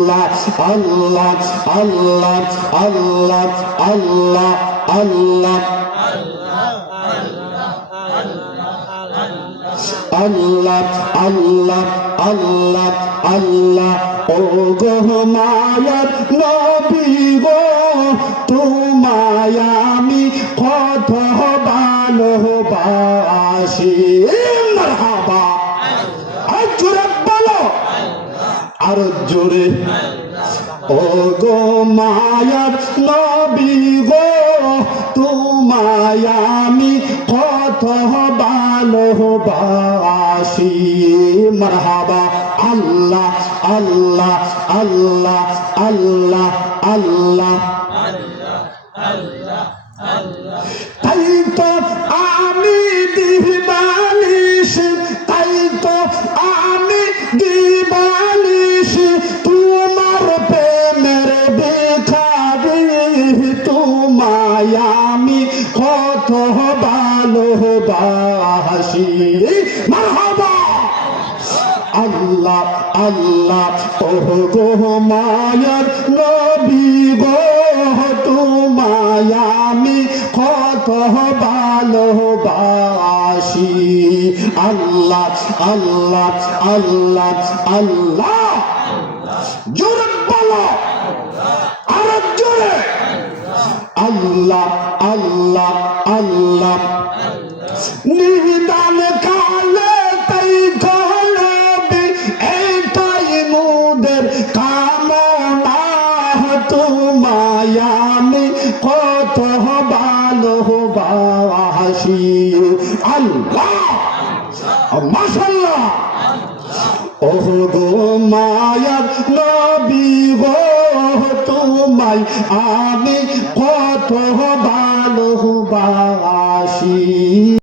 Allah, Allah, Allah, Allah, Allah, Allah. Allah, Allah, Allah, Allah, O go Maya, Nabi go, তোমায় আমি কত ভালোবাসি মারহাবা আরও জোরে। ও গো মায়ার নবী গো, তোমায় আমি কত ভালোবাসি। মারহাবা, আল্লাহ আল্লাহ আল্লাহ আল্লাহ আল্লাহ। তোমায় আমি কত ভালোবাসি। মারহাবা! আল্লাহ আল্লাহ ওহ গো মায়ার নবী গো, তোমায় আমি কত ভালোবাসি। আল্লাহ আল্লাহ আল্লাহ আল্লাহ। জোরে বলো আর জোরে আল্লাহ আল্লাহ আল্লাহ। নিদান কালে তাই করবে এটাই মুদের কামনা তোমায় আমি কত ভালোবাসি। আল্লাহ মাশাল্লাহ ওহ গো মায়ার নবী গো, তোমায় আমি কত ভালোবাসি